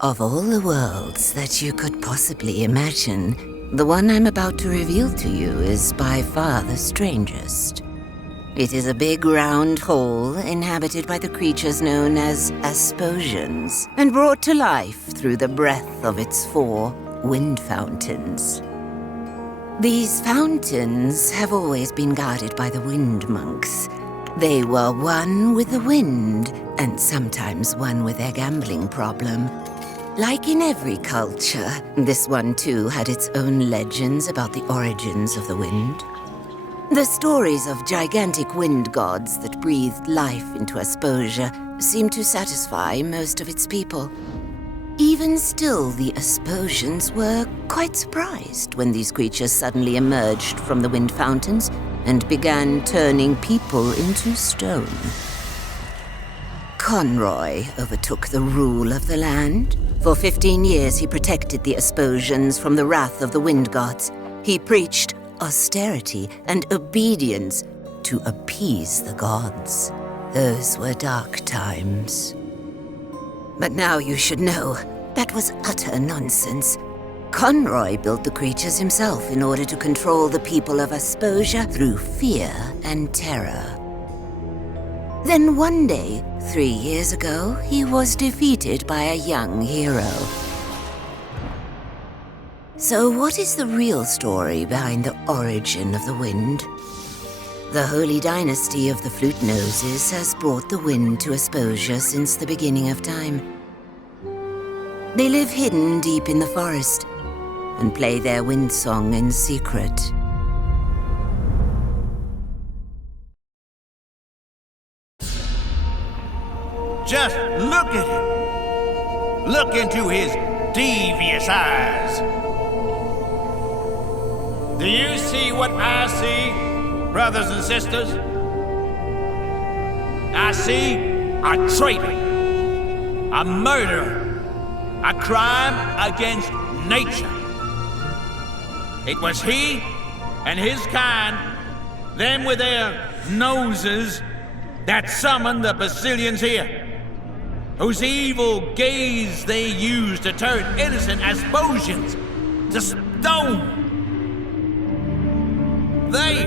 Of all the worlds that you could possibly imagine, the one I'm about to reveal to you is by far the strangest. It is a big round hole inhabited by the creatures known as Asposians, and brought to life through the breath of its 4 wind fountains. These fountains have always been guarded by the wind monks. They were one with the wind, and sometimes one with their gambling problem. Like in every culture, this one too had its own legends about the origins of the wind. The stories of gigantic wind gods that breathed life into Asposia seemed to satisfy most of its people. Even still, the Asposians were quite surprised when these creatures suddenly emerged from the wind fountains and began turning people into stone. Conroy overtook the rule of the land. For 15 years, he protected the Asposians from the wrath of the wind gods. He preached austerity and obedience to appease the gods. Those were dark times. But now you should know, that was utter nonsense. Conroy built the creatures himself in order to control the people of Asposia through fear and terror. Then one day, 3 years ago, he was defeated by a young hero. So what is the real story behind the origin of the wind? The holy dynasty of the Flute Noses has brought the wind to Asposia since the beginning of time. They live hidden deep in the forest and play their wind song in secret. Just look at him. Look into his devious eyes. Do you see what I see, brothers and sisters? I see a traitor, a murderer, a crime against nature. It was he and his kind, them with their noses, that summoned the Basilians here, whose evil gaze they used to turn innocent Asposians to stone. They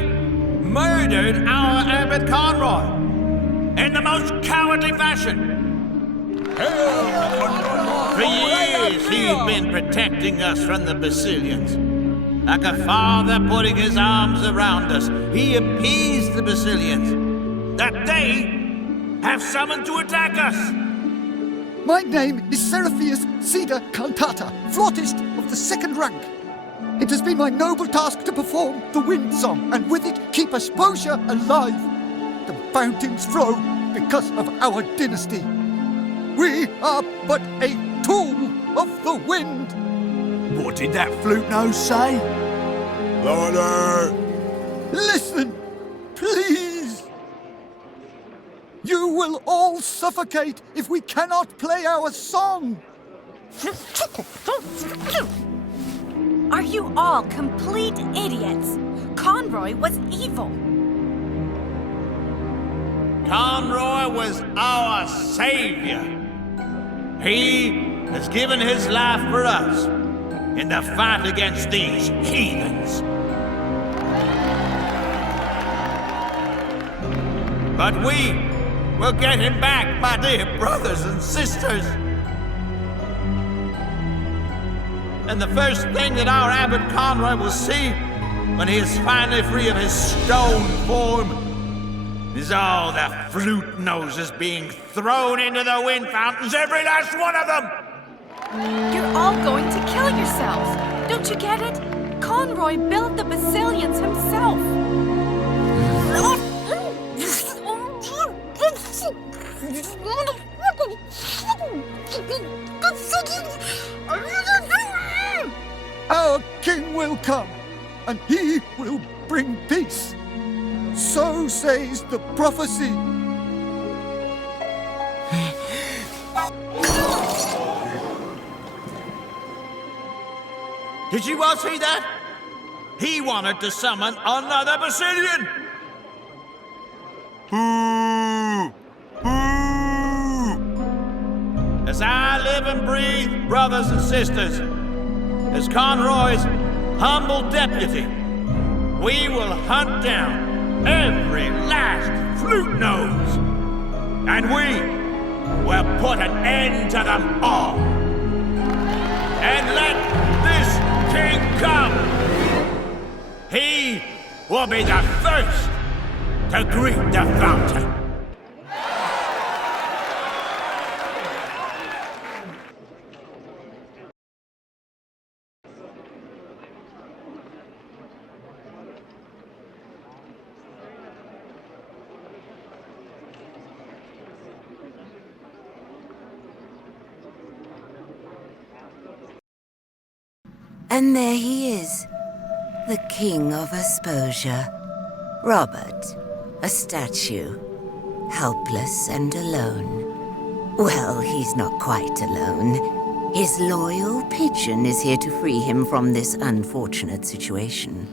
murdered our Abbot Conroy in the most cowardly fashion. For years he'd been protecting us from the Basilians. Like a father putting his arms around us, he appeased the Basilians that they have summoned to attack us. My name is Seraphius Cedar Cantata, flautist of the 2nd rank. It has been my noble task to perform the wind song, and with it keep Asposia alive. The fountains flow because of our dynasty. We are but a tool of the wind. What did that flute nose say? Louder! Listen, please. You will all suffocate if we cannot play our song. Are you all complete idiots? Conroy was evil. Conroy was our savior. He has given his life for us in the fight against these heathens. But we will get him back, my dear brothers and sisters. And the first thing that our Abbot Conroy will see when he is finally free of his stone form is all the flute noses being thrown into the wind fountains, every last one of them! You're all going to kill yourselves. Don't you get it? Conroy built the Basilians himself. Our king will come, and he will bring peace. So says the prophecy. Did you all see that? He wanted to summon another Basilian! Boo! Boo! As I live and breathe, brothers and sisters, as Conroy's humble deputy, we will hunt down every last flute nose, and we will put an end to them all. And let this king come. He will be the first to greet the fountain. And there he is, the King of Asposia, Robert, a statue, helpless and alone. Well, he's not quite alone. His loyal pigeon is here to free him from this unfortunate situation.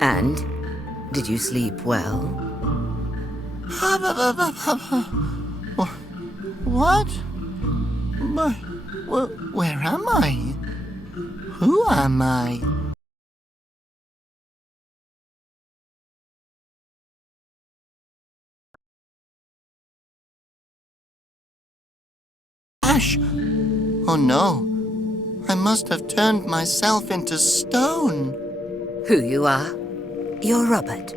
And did you sleep well? What? Where am I? Who am I? Ash! Oh no. I must have turned myself into stone. Who you are? You're Robert.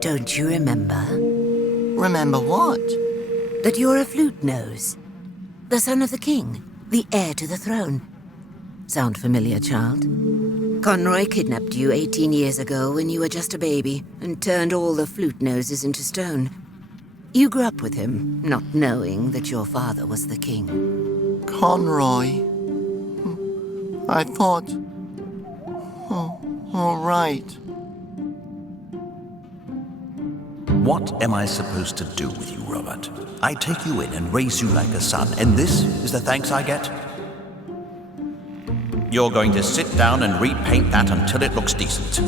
Don't you remember? Remember what? That you're a flute nose. The son of the king, the heir to the throne. Sound familiar, child? Conroy kidnapped you 18 years ago when you were just a baby and turned all the flute noses into stone. You grew up with him, not knowing that your father was the king. Conroy. I thought... Oh, all right. What am I supposed to do with you, Robert? I take you in and raise you like a son, and this is the thanks I get? You're going to sit down and repaint that until it looks decent.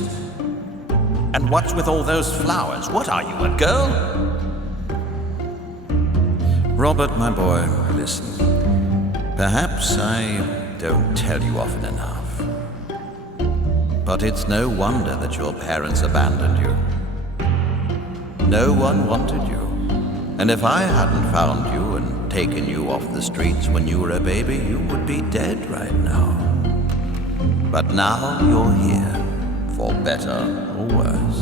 And what's with all those flowers? What are you, a girl? Robert, my boy, listen. Perhaps I don't tell you often enough. But it's no wonder that your parents abandoned you. No one wanted you. And if I hadn't found you and taken you off the streets when you were a baby, you would be dead right now. But now you're here, for better or worse.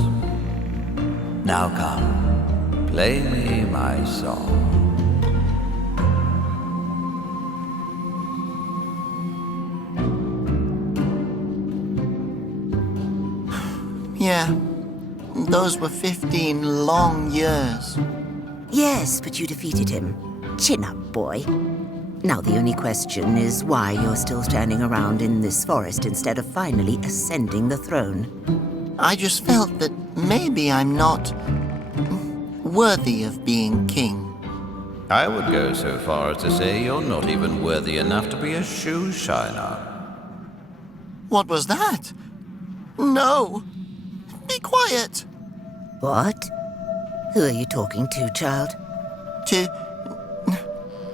Now come, play me my song. Yeah, those were 15 long years. Yes, but you defeated him. Chin up, boy. Now the only question is why you're still standing around in this forest instead of finally ascending the throne. I just felt that maybe I'm not worthy of being king. I would go so far as to say you're not even worthy enough to be a shoe shiner. What was that? No! Be quiet! What? Who are you talking to, child? To...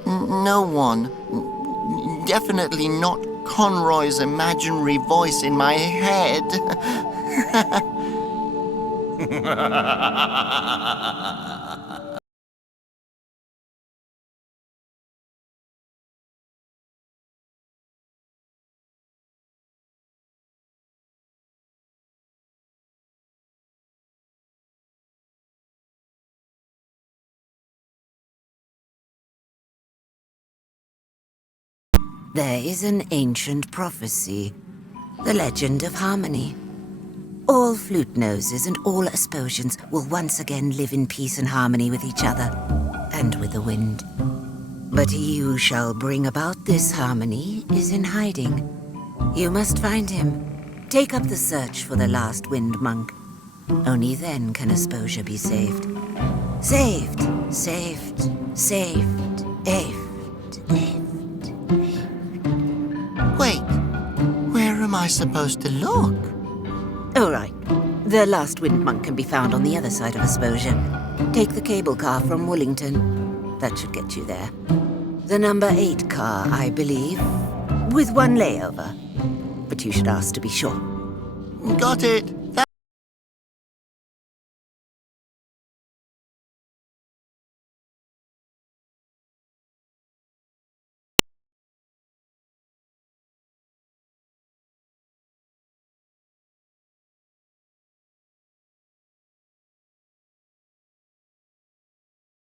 no one. Definitely not Conroy's imaginary voice in my head. There is an ancient prophecy, the legend of harmony. All flute noses and all Asposians will once again live in peace and harmony with each other, and with the wind. But he who shall bring about this harmony is in hiding. You must find him. Take up the search for the last wind monk. Only then can Asposia be saved. Saved, saved, saved, saved. Wait, where am I supposed to look? All right. The last wind monk can be found on the other side of Asposia. Take the cable car from Wollington. That should get you there. The number 8 car, I believe, with one layover. But you should ask to be sure. Got it.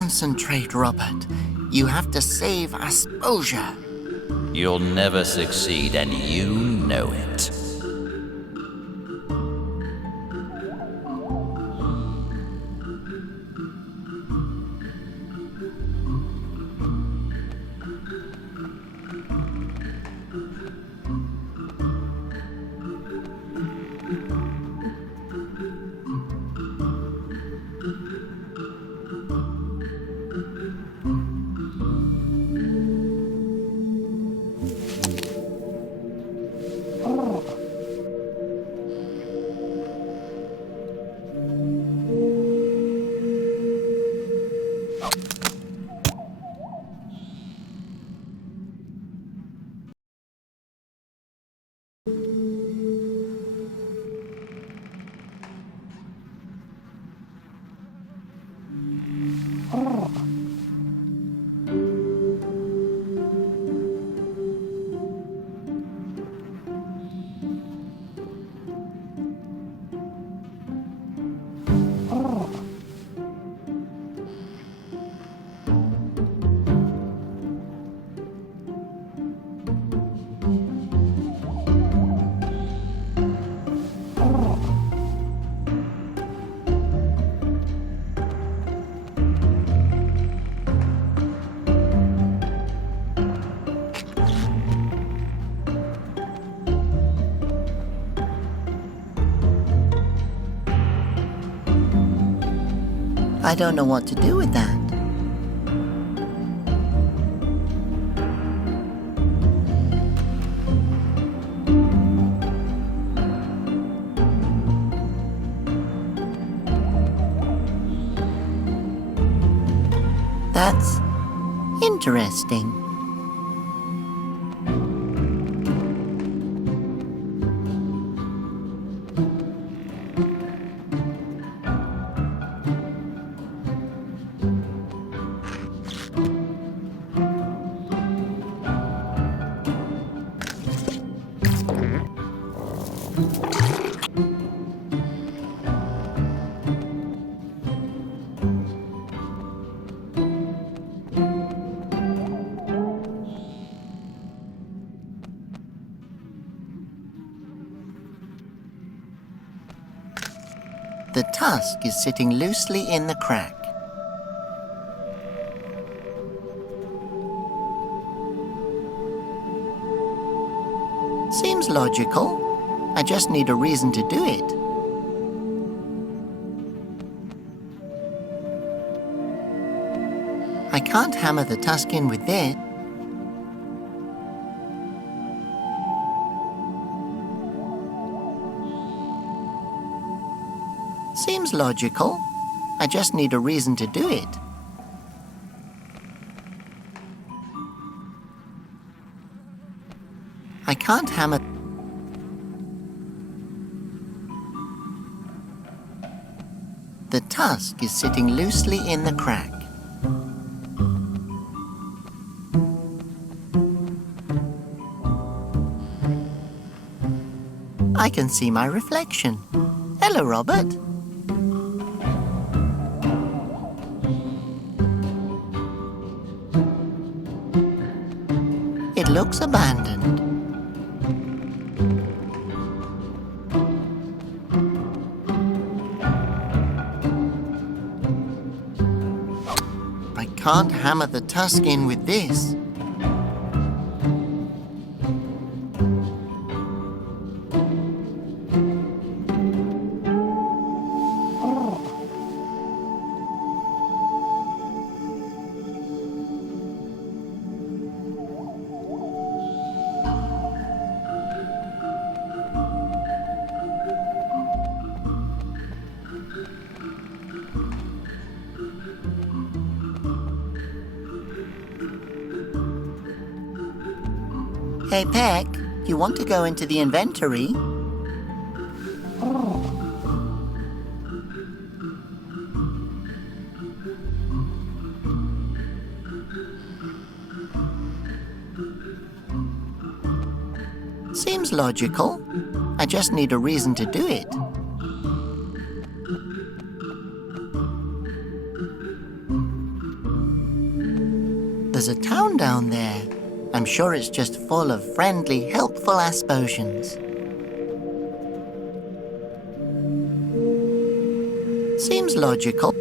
Concentrate, Robert. You have to save Asposia. You'll never succeed, and you know it. I don't know what to do with that. That's interesting. The tusk is sitting loosely in the crack. Seems logical. I just need a reason to do it. I can't hammer the tusk in with this. Seems logical. I just need a reason to do it. I can't hammer... The tusk is sitting loosely in the crack. I can see my reflection. Hello, Robert. It looks abandoned. I can't hammer the tusk in with this. Hey, Peck, you want to go into the inventory? Seems logical. I just need a reason to do it. There's a town down there. I'm sure it's just full of friendly, helpful Asposians. Seems logical.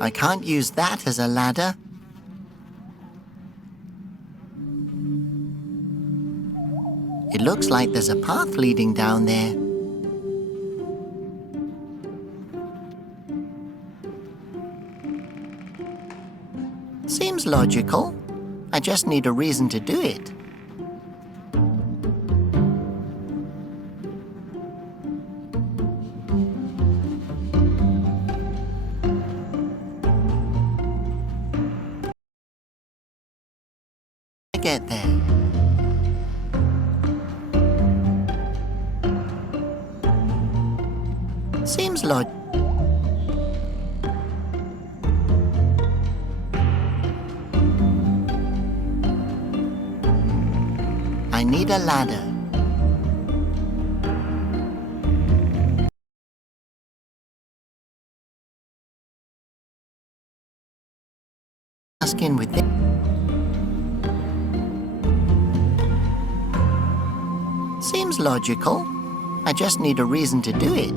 I can't use that as a ladder. It looks like there's a path leading down there. Seems logical. I just need a reason to do it. I get there. Seems logical. I need a ladder. Tusk in with it. Seems logical. I just need a reason to do it.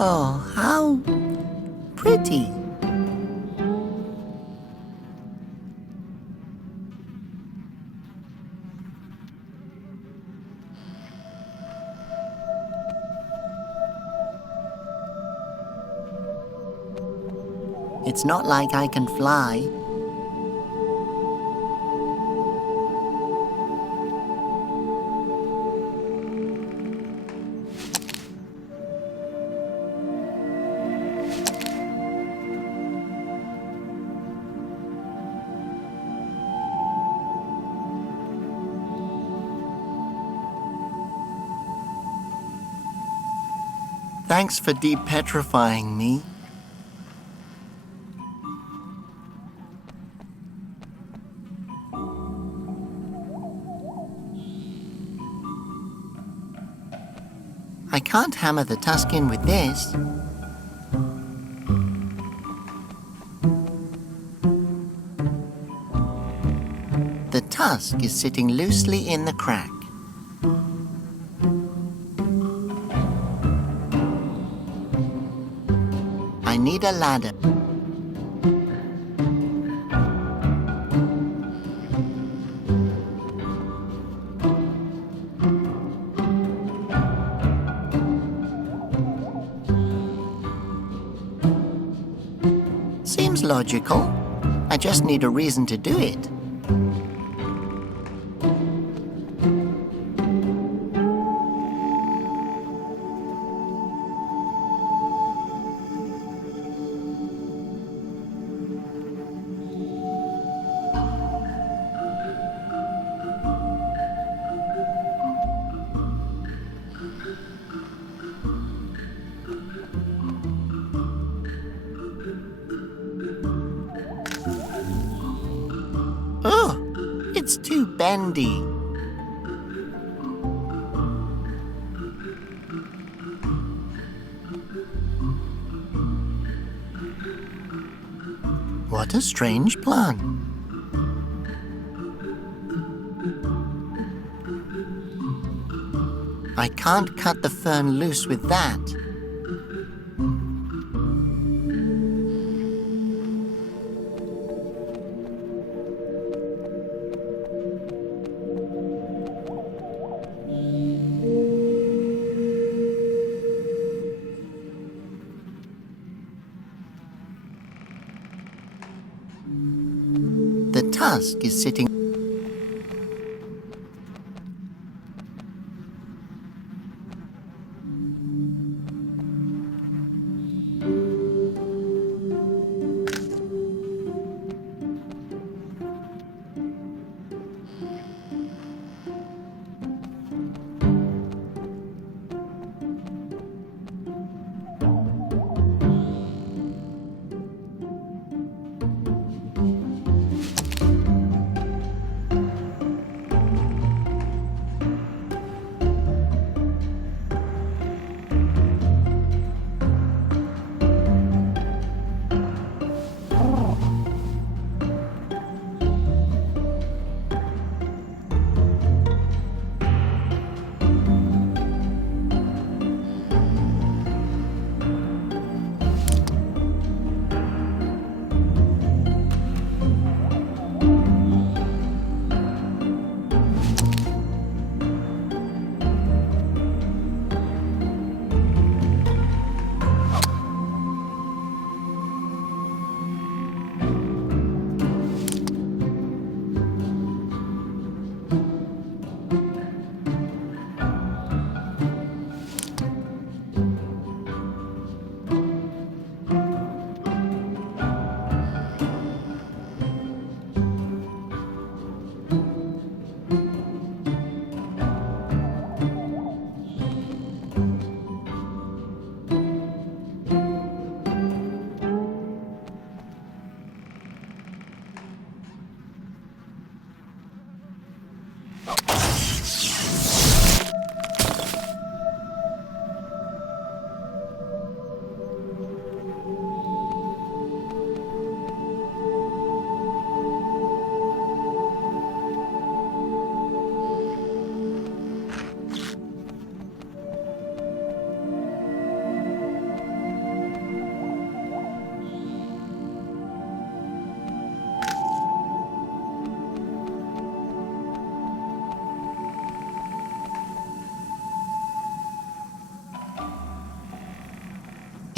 Oh, how pretty. It's not like I can fly. Thanks for depetrifying me. I can't hammer the tusk in with this. The tusk is sitting loosely in the crack. I need a ladder. Seems logical. I just need a reason to do it. Oh, it's too bendy. What a strange plan. I can't cut the fern loose with that. The tusk is sitting.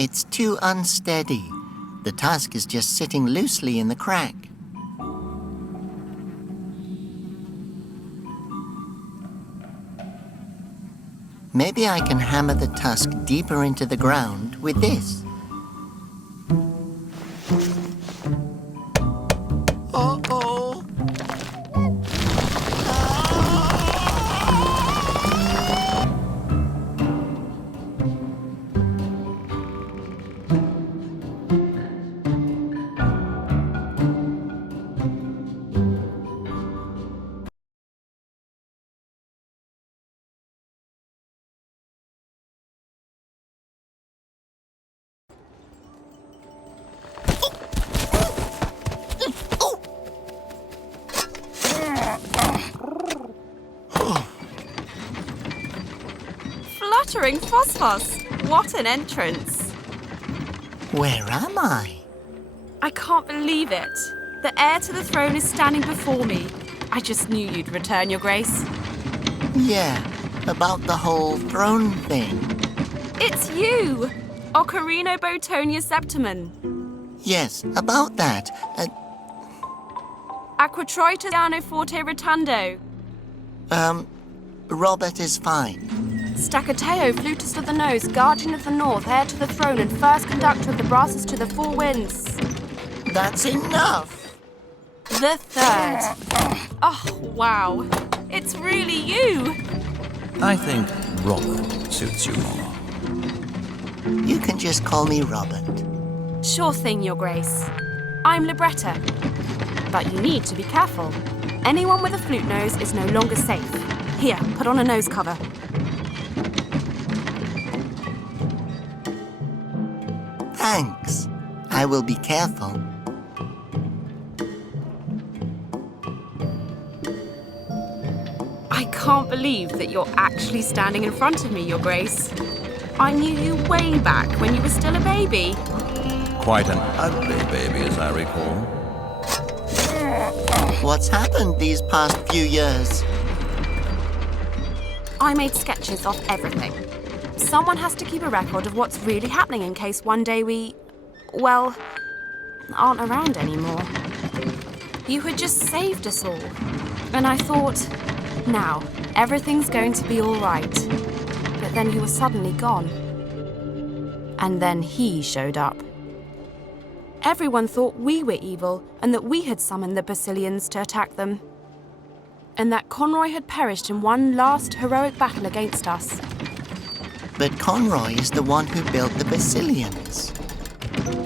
It's too unsteady. The tusk is just sitting loosely in the crack. Maybe I can hammer the tusk deeper into the ground with this. Uh-oh. Fluttering Phosphos! What an entrance! Where am I? I can't believe it. The heir to the throne is standing before me. I just knew you'd return, Your Grace. Yeah, about the whole throne thing. It's you! Ocarino Botonia Septimon. Yes, about that. Aquatroitano Forte Rotundo. Robert is fine. Stacateo, flutist of the nose, guardian of the north, heir to the throne, and first conductor of the brasses to the four winds. That's enough! The third. Oh, wow. It's really you! I think Robert suits you more. You can just call me Robert. Sure thing, Your Grace. I'm Libretta. But you need to be careful. Anyone with a flute nose is no longer safe. Here, put on a nose cover. Thanks. I will be careful. I can't believe that you're actually standing in front of me, Your Grace. I knew you way back when you were still a baby. Quite an ugly baby, as I recall. What's happened these past few years? I made sketches of everything. Someone has to keep a record of what's really happening in case one day we, well, aren't around anymore. You had just saved us all. And I thought, now, everything's going to be all right. But then you were suddenly gone. And then he showed up. Everyone thought we were evil and that we had summoned the Basilians to attack them. And that Conroy had perished in one last heroic battle against us. But Conroy is the one who built the Basilians.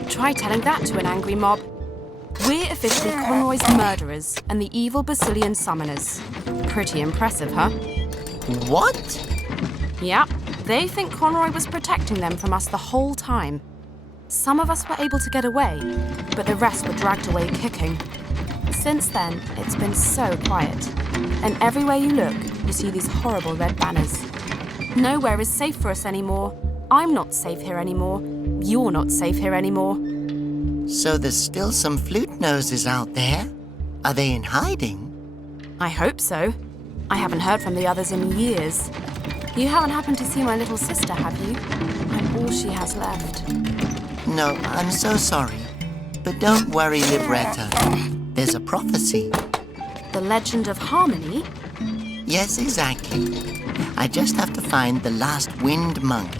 Try telling that to an angry mob. We're officially Conroy's murderers and the evil Basilian summoners. Pretty impressive, huh? What? Yep, they think Conroy was protecting them from us the whole time. Some of us were able to get away, but the rest were dragged away kicking. Since then, it's been so quiet. And everywhere you look, you see these horrible red banners. Nowhere is safe for us anymore. I'm not safe here anymore. You're not safe here anymore. So there's still some flute noses out there? Are they in hiding? I hope so. I haven't heard from the others in years. You haven't happened to see my little sister, have you? I'm all she has left. No, I'm so sorry. But don't worry, Libretta. There's a prophecy. The Legend of Harmony? Yes, exactly. I just have to find the last wind monk.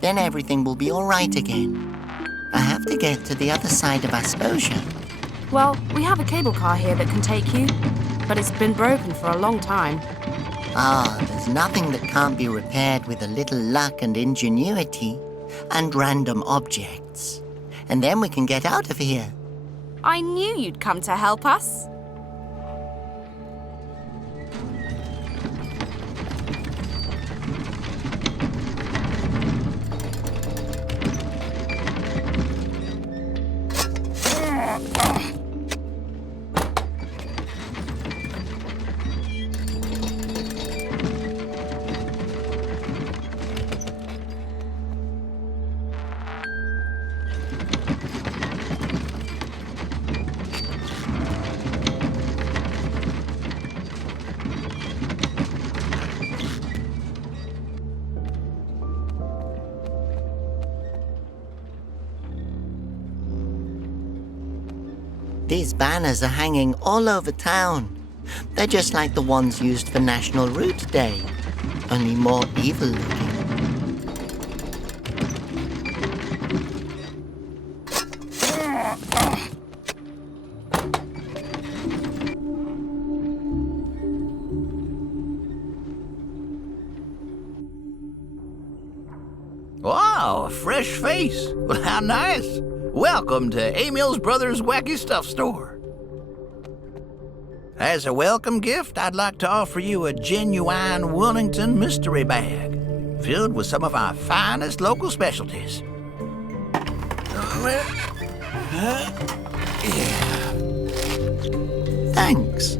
Then everything will be all right again. I have to get to the other side of Asposia. Well, we have a cable car here that can take you, but it's been broken for a long time. There's nothing that can't be repaired with a little luck and ingenuity and random objects. And then we can get out of here. I knew you'd come to help us. These banners are hanging all over town. They're just like the ones used for National Root Day, only more evil looking. Wow, a fresh face. Well, how nice. Welcome to Emil's Brothers Wacky Stuff Store. As a welcome gift, I'd like to offer you a genuine Wellington mystery bag filled with some of our finest local specialties. Thanks.